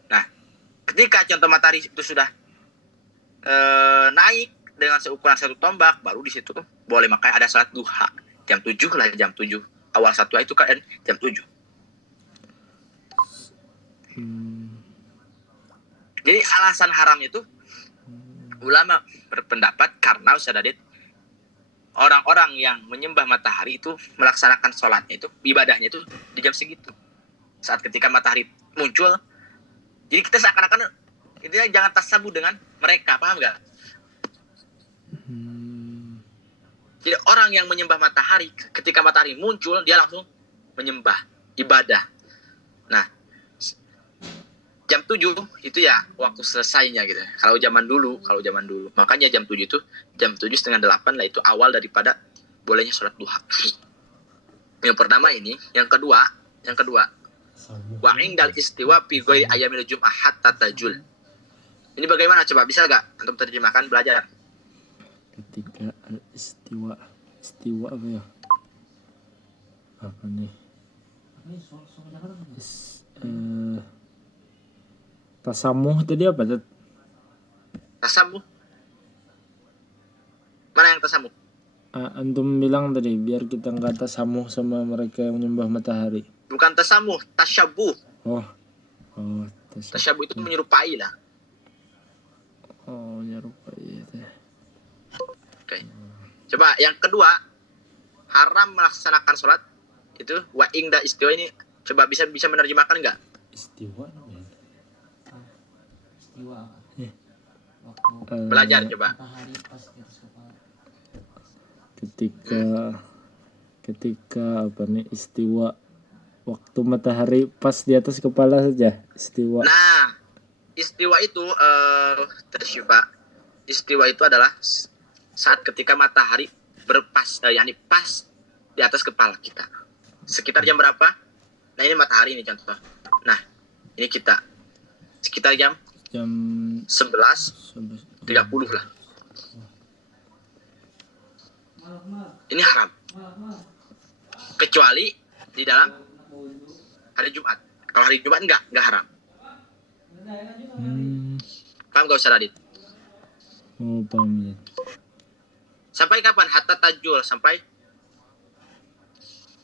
Nah, ketika contoh matahari itu sudah naik dengan seukuran 1 tombak, baru di situ boleh, makanya ada salat duha jam 7 lah, jam 7 awal 1 itu kan jam 7. Jadi alasan haram itu ulama berpendapat karena Ustaz Adit, orang-orang yang menyembah matahari itu melaksanakan sholatnya itu, ibadahnya itu di jam segitu. Saat ketika matahari muncul, jadi kita seakan-akan intinya jangan tasabuh dengan mereka, paham nggak? Jadi orang yang menyembah matahari, ketika matahari muncul, dia langsung menyembah, ibadah. Nah, jam 7 itu ya waktu selesainya gitu. Kalau zaman dulu. Makanya jam 7 itu, jam 7:30 lah itu awal daripada bolehnya sholat duha. Yang pertama ini. Yang kedua. Wa indal istiwa fi ghairi ayyamil jum'ah hatta tajul. Ini bagaimana coba? Bisa gak antum terjemahkan, belajar? Ketika istiwa apa ya? Apa nih? Tasamuh tadi apa? Tasamuh. Mana yang tasamuh? Antum bilang tadi biar kita nggak tasamuh sama mereka yang menyembah matahari. Bukan tasamuh, tasyabuh. Oh, tasyabuh itu menyerupai lah. Oh, menyerupai itu. Oke. Coba yang kedua, haram melaksanakan sholat itu wa ingda istiwa ini. Coba bisa menerjemahkan nggak? Istiwa namanya. Istiwa. Belajar coba. Matahari pas di atas kepala. Ketika apa nih istiwa, waktu matahari pas di atas kepala saja istiwa. Nah, istiwa itu istiwa itu adalah saat ketika matahari yakni pas di atas kepala kita. Sekitar jam berapa? Nah, ini matahari ini contoh. Nah, ini kita sekitar jam 11:30 lah. Ini haram. Kecuali di dalam hari Jumat. Kalau hari Jumat enggak haram. Paham gak Ustaz Adit? Oh, paham ya. Sampai kapan? Hatta tajul, sampai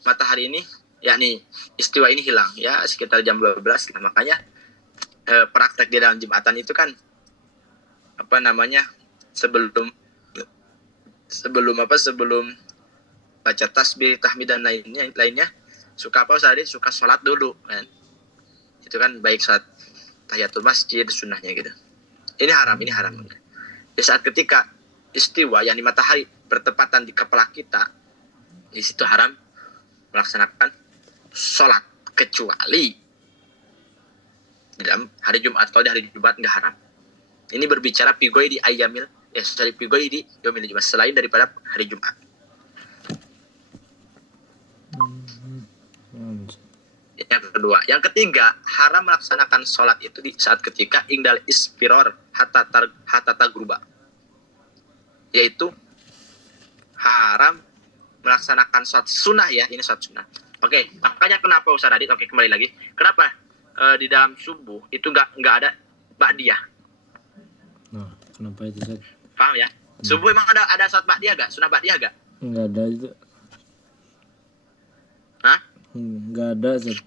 matahari ini, yakni istiwa ini hilang ya, sekitar jam 12 lah. Makanya praktek di dalam Jumatan itu kan sebelum baca tasbih, tahmid dan lainnya suka Ustaz Adit? Suka sholat dulu kan. Itu kan baik sholat tahiyatul masjid sunnahnya gitu. Ini haram. Di saat ketika istiwa, yakni matahari bertepatan di kepala kita, di situ haram melaksanakan sholat kecuali di dalam hari Jumat. Kalau di hari Jumat nggak haram. Ini berbicara pigoi di ayamil, pigoi di yaumil Jumat, selain daripada hari Jumat. Yang kedua, yang ketiga, haram melaksanakan sholat itu di saat ketika ingdal ispiror hatta tagruba, yaitu haram melaksanakan sholat sunnah ya, ini sholat sunnah. Oke, makanya kenapa Ustaz Adit? Oke, kembali lagi. Kenapa di dalam subuh itu nggak ada ba'diyah? Nah, kenapa itu, Ustaz? Paham ya? Subuh emang ada sholat ba'diyah gak? Sunnah ba'diyah gak? Enggak ada itu. Hah? Enggak ada, Ustaz.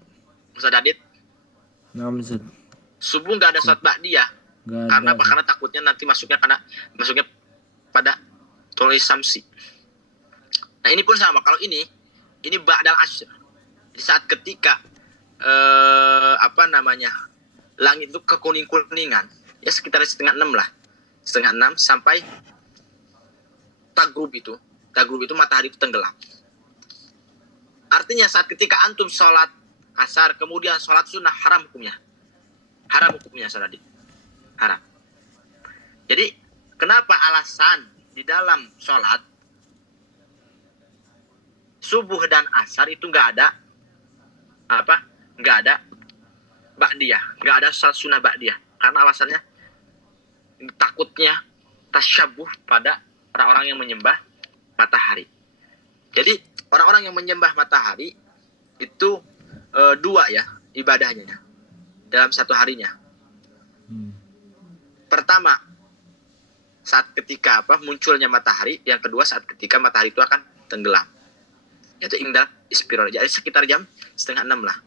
Ustaz Adit? Nah, Ustaz. Subuh nggak ada sholat ba'diyah. Enggak Karena ada. apa? Karena takutnya nanti masuknya pada toloi samsi. Nah ini pun sama. Kalau ini ba'dal asr. Di saat ketika langit itu kekuning-kuningan, ya sekitar 5:30 lah, 5:30 sampai tagrub itu matahari itu tenggelam. Artinya saat ketika antum sholat asar kemudian sholat sunnah, haram hukumnya Saudara. Haram. Jadi kenapa alasan di dalam sholat subuh dan asar itu nggak ada ba'diyah, nggak ada sholat sunnah ba'diyah? Karena alasannya takutnya tasyabuh pada orang-orang yang menyembah matahari. Jadi orang-orang yang menyembah matahari itu dua ya ibadahnya dalam satu harinya. Pertama saat ketika munculnya matahari, yang kedua saat ketika matahari itu akan tenggelam, yaitu ingdal ispiror. Jadi sekitar jam 5:30 lah.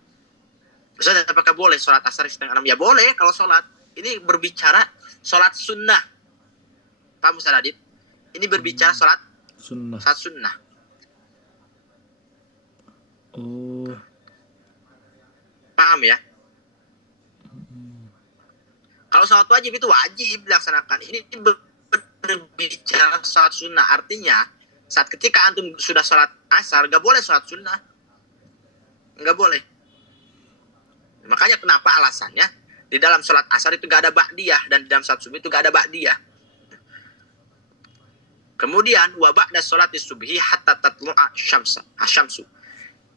Ustaz, apakah boleh sholat asar 5:30? Ya boleh kalau sholat. Ini berbicara sholat sunnah. Paham Ustaz Adit? Ini berbicara sholat sunnah. Oh. Paham ya? Kalau sholat wajib itu wajib dilaksanakan. Ini berbicara sholat sunnah. Artinya saat ketika antum sudah sholat asar, gak boleh sholat sunnah. Gak boleh. Makanya kenapa alasannya di dalam sholat asar itu gak ada ba'diyah, dan di dalam sholat subuh itu gak ada ba'diyah. Kemudian wa ba'da sholati subhi hatta tatlu'a syamsu.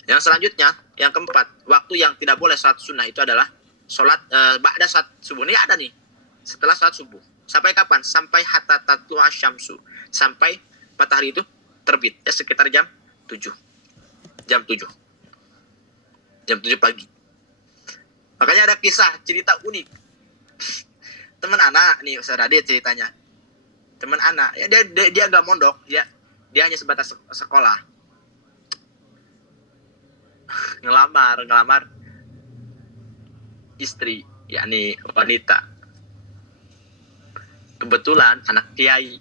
Yang selanjutnya, yang keempat, waktu yang tidak boleh sholat sunnah itu adalah sholat ba'da sholat subuh. Ini ada nih, setelah sholat subuh. Sampai kapan? Sampai hatta tatlu'a syamsu. Sampai matahari itu terbit. Ya sekitar jam 7. Jam 7 pagi. Makanya ada kisah cerita unik. Teman anak nih Ustaz Radit ceritanya. Teman anak, ya dia enggak mondok, dia hanya sebatas sekolah. Ngelamar istri, yakni wanita. Kebetulan anak kiai.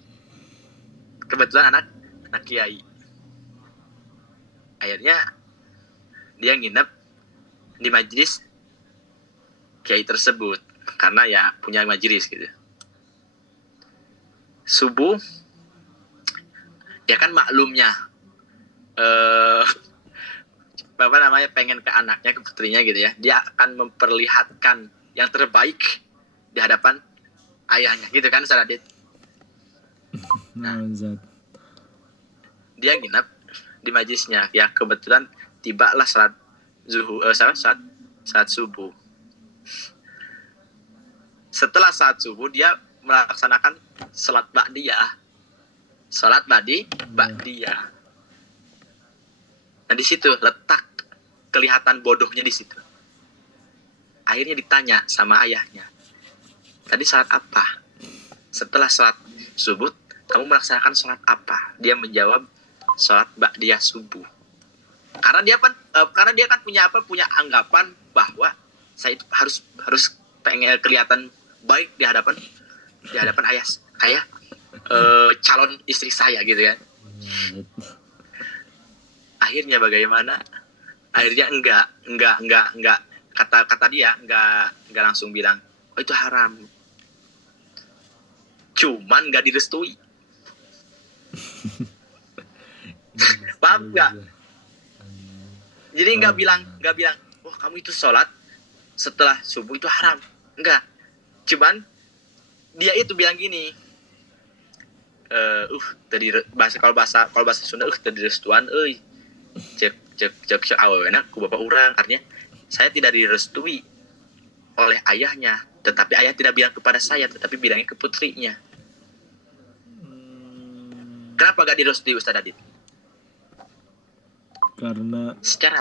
Akhirnya dia nginep di majelis kiai tersebut karena ya punya majelis gitu. Subuh ya kan maklumnya pengen ke anaknya, ke putrinya gitu ya. Dia akan memperlihatkan yang terbaik di hadapan ayahnya gitu kan Ustaz Adit. Nah, dia nginep di majelisnya. Ya kebetulan tibalah saat subuh. Setelah saat subuh dia melaksanakan salat ba'diyah. Nah di situ letak kelihatan bodohnya di situ. Akhirnya ditanya sama ayahnya, tadi salat apa? Setelah salat subuh kamu melaksanakan salat apa? Dia menjawab salat ba'diyah subuh. Karena dia kan punya anggapan bahwa saya itu harus pengen kelihatan baik di hadapan ayah calon istri saya gitu kan. Akhirnya bagaimana? Akhirnya enggak kata dia enggak langsung bilang oh itu haram. Cuman enggak direstui. Paham enggak? Jadi enggak bilang oh kamu itu sholat setelah subuh itu haram. Enggak. Cuman dia itu bilang gini, tadi bahasa Sunda tadi restuan cek awalnya ku bapak orang, artinya saya tidak direstui oleh ayahnya, tetapi ayah tidak bilang kepada saya, tetapi bilangnya ke putrinya. Kenapa gak direstui Ustaz Adit? Karena Secara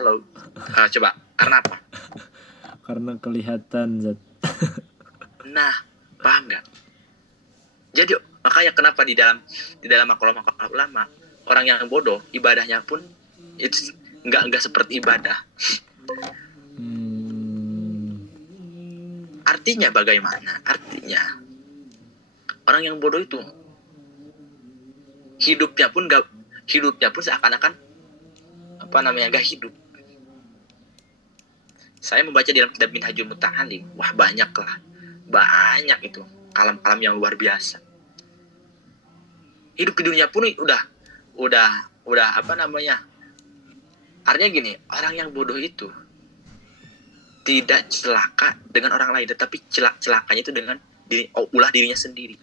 coba karena apa? karena kelihatan Zat. Nah, paham nggak? Jadi makanya kenapa di dalam makalah ulama orang yang bodoh ibadahnya pun itu nggak seperti ibadah. Artinya bagaimana? Artinya orang yang bodoh itu hidupnya pun seakan-akan nggak hidup. Saya membaca di dalam kitab Minhajul Muta'alim, wah banyak itu kalam-kalam yang luar biasa. Hidup di dunia pun udah artinya gini, orang yang bodoh itu tidak celaka dengan orang lain, tetapi celakanya itu dengan ulah dirinya sendiri.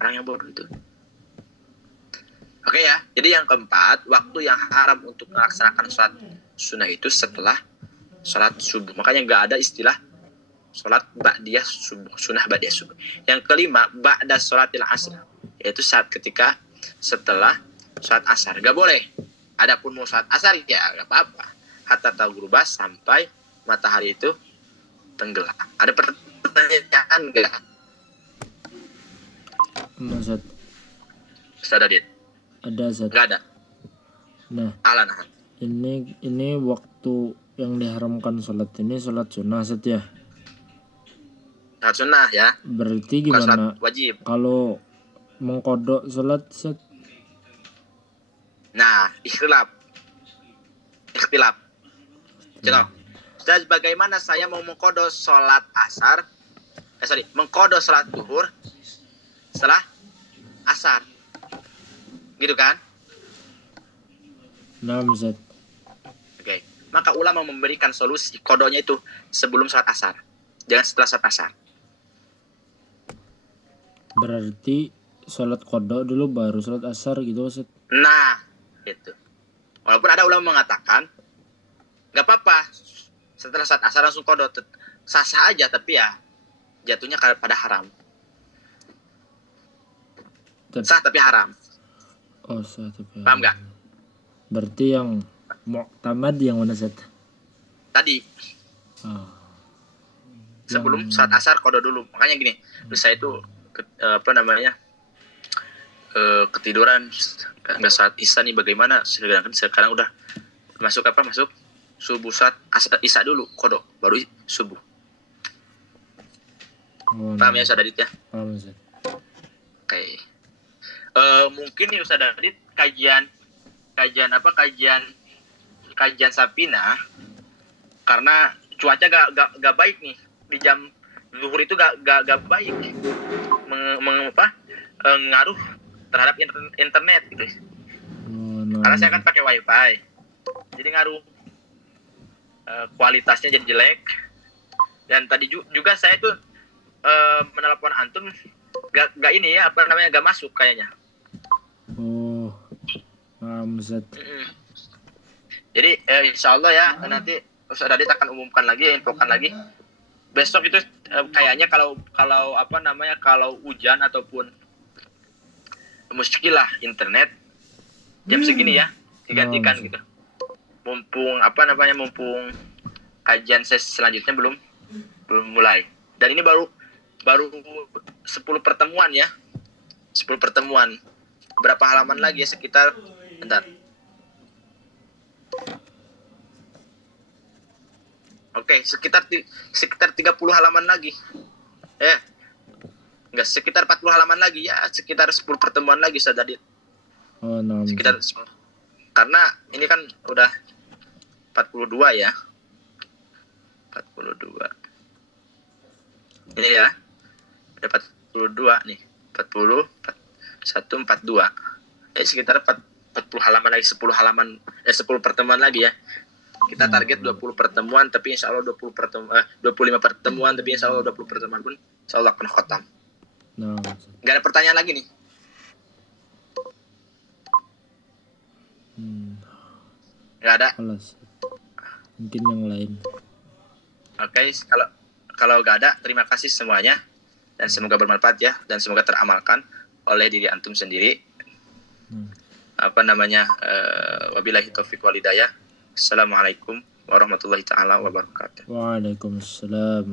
Orang yang bodoh itu. Oke ya, jadi yang keempat, waktu yang haram untuk melaksanakan sholat sunnah itu setelah sholat subuh. Makanya nggak ada istilah sholat ba'diyah subuh, sunnah ba'diyah subuh. Yang kelima, ba'da sholatil asr, yaitu ketika setelah sholat asar. Nggak boleh. Adapun mau sholat asar ya nggak apa-apa. Hatta taghrubah, sampai matahari itu tenggelam. Ada pertanyaan nggak? Zat. Ustaz Adit? Ada Zat. Nggak ada. Nah, ini waktu yang diharamkan sholat ini sholat sunnah Zat ya. Sholat sunnah ya. Berarti Bukan gimana sholat wajib. kalau mengkodok sholat Zat? Nah, ikhtilaf. Contoh, dan bagaimana saya mau mengkodok sholat asar, mengkodok sholat duhur setelah asar, gitu kan? Nah, Zat. Oke. Maka ulama memberikan solusi kodoknya itu sebelum sholat asar, jangan setelah sholat asar. Berarti sholat kodok dulu baru sholat asar gitu Zat. Nah, itu. Walaupun ada ulama mengatakan nggak apa-apa setelah sholat asar langsung kodok, sah-sah aja, tapi ya jatuhnya pada haram. Sah tapi haram. Oh, sah tapi haram. Paham nggak? Berarti yang mu'tamad yang mana Zat? Tadi sebelum saat asar kodok dulu. Makanya gini, saya itu ketiduran nggak saat isya nih, bagaimana? Sedangkan sekarang udah masuk subuh, saat isya dulu kodok baru subuh. Paham ya Ustaz Adit ya? Paham Zat. Oke. Mungkin nih Ustaz Adit kajian Sapina, karena cuaca gak baik nih di jam zuhur itu gak baik, ngaruh terhadap internet gitu. Karena saya kan pakai wifi, jadi ngaruh, kualitasnya jadi jelek. Dan tadi juga saya tuh menelepon antum gak ini ya, gak masuk kayaknya. Oh, paham Zat. Jadi insya Allah ya, nanti Ustaz Adit akan umumkan lagi, infokan lagi. Besok itu kayaknya kalau hujan ataupun muskilah internet jam segini ya digantikan gitu. Mumpung kajian sesi selanjutnya belum mulai. Dan ini baru 10 pertemuan ya. 10 pertemuan. Berapa halaman lagi ya? Sekitar 30 halaman lagi. Enggak, sekitar 40 halaman lagi ya, sekitar 10 pertemuan lagi Ustaz Adit. Oh, no. Sekitar, karena ini kan udah 42 ya. 42. Ini ya. Udah 42 nih. 40, 42. Sekitar 40 halaman lagi, 10 pertemuan lagi ya. Kita target 20 pertemuan, tapi insya Allah 25 pertemuan, tapi insya Allah 20 pertemuan pun insya Allah akan khatam. Nah, Gak ada pertanyaan lagi nih. Gak ada. Alas. Mungkin yang lain. Oke, kalau gak ada, terima kasih semuanya dan semoga bermanfaat ya dan semoga teramalkan oleh diri antum sendiri. Wabillahi taufiq wal hidayah. Assalamualaikum warahmatullahi taala wabarakatuh. Waalaikumsalam.